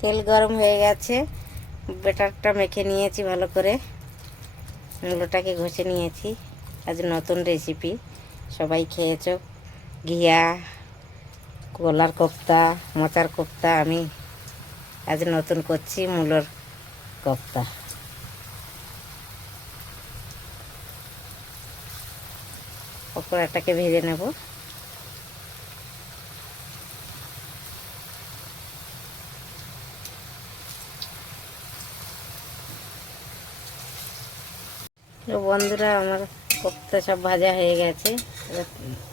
তেল গরম হয়ে গেছে, ব্যাটারটা মেখে নিয়েছি ভালো করে, মূলোটাকে ঘষে নিয়েছি। আজ নতুন রেসিপি, সবাই খেয়েছো, ঘিয়া, কলার কোপ্তা, মোচার কোপ্তা। আমি আজ নতুন করছি মূলোর কোপ্তা। পকোড়াটাকে ভেজে নেব। তো বন্ধুরা, আমার কোপ্তা সব ভাজা হয়ে গেছে, এবার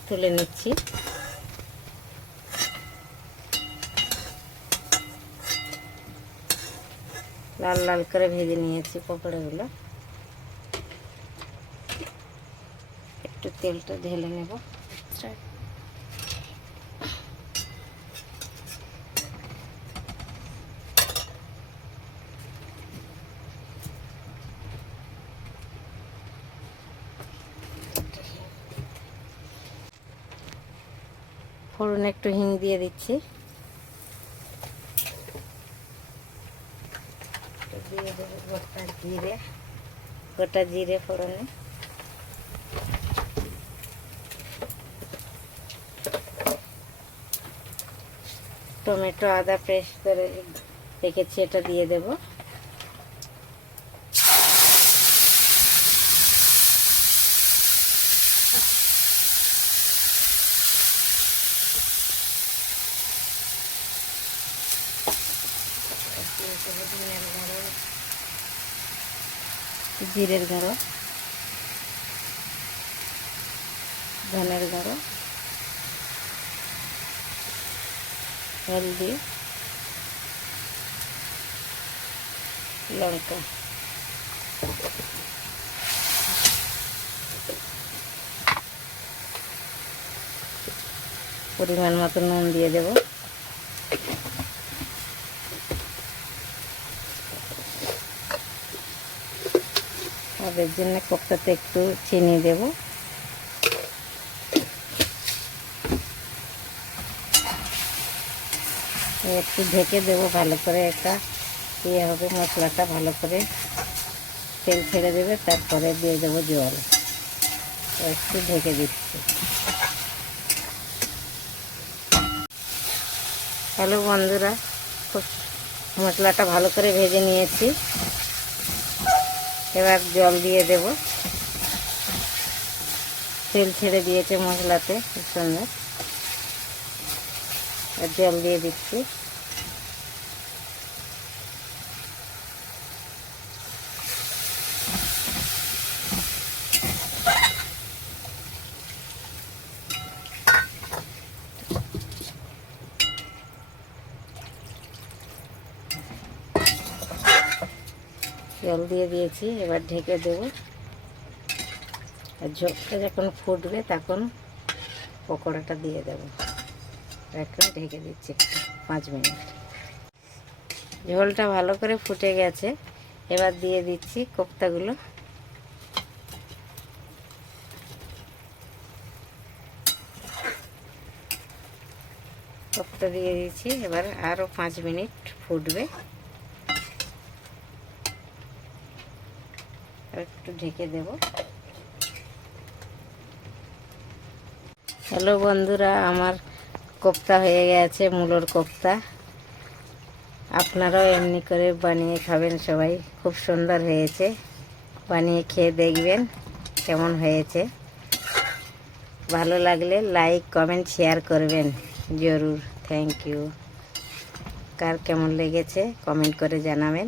তুলে নিচ্ছি। লাল লাল করে ভেজে নিয়েছি পকোড়াগুলো। একটু তেলটা ঢেলে নেব। ফোড়নে একটু হিং দিয়ে দিচ্ছি, দিয়ে দেবো গোটা জিরে ফোড়নে, টমেটো আদা পেস্ট করে রেখেছি, এটা দিয়ে দেব। জিরের গুঁড়ো, ধনের গুঁড়ো, হলদি, লঙ্কা, পরিমাণ মতো নুন দিয়ে দেব। ওদের জন্য কোপ্তাতে একটু চিনি দেব। একটু ঢেকে দেবো ভালো করে, একটা ইয়ে হবে, মশলাটা ভালো করে তেল ছেড়ে দেবে, তারপরে দিয়ে দেবো জল। একটু ঢেকে দিচ্ছি। হ্যালো বন্ধুরা, খুব মশলাটা ভালো করে ভেজে নিয়েছি, এবার জল দিয়ে দেব। তেল ছেড়ে দিয়েছে মশলাতে, খুব সুন্দর। আর জল দিয়ে দিচ্ছি। জল দিয়ে দিয়েছি, এবার ঢেকে দেব। আর ঝোলটা যখন ফুটবে তখন পকোড়াটা দিয়ে দেব। এখন ঢেকে দিচ্ছি 5 মিনিট। ঝোলটা ভালো করে ফুটে গেছে, এবার দিয়ে দিচ্ছি কোপ্তাগুলো। কোপ্তা দিয়ে দিচ্ছি, এবার আরও 5 মিনিট ফুটবে। একটু ঢেকে দেব। হ্যালো বন্ধুরা, আমার কোপ্তা হয়ে গেছে, মূলোর কোপ্তা। আপনারাও এমনি করে বানিয়ে খাবেন সবাই, খুব সুন্দর হয়েছে। বানিয়ে খেয়ে দেখবেন কেমন হয়েছে। ভালো লাগলে লাইক কমেন্ট শেয়ার করবেন জরুর। Thank you. কার কেমন লেগেছে কমেন্ট করে জানাবেন।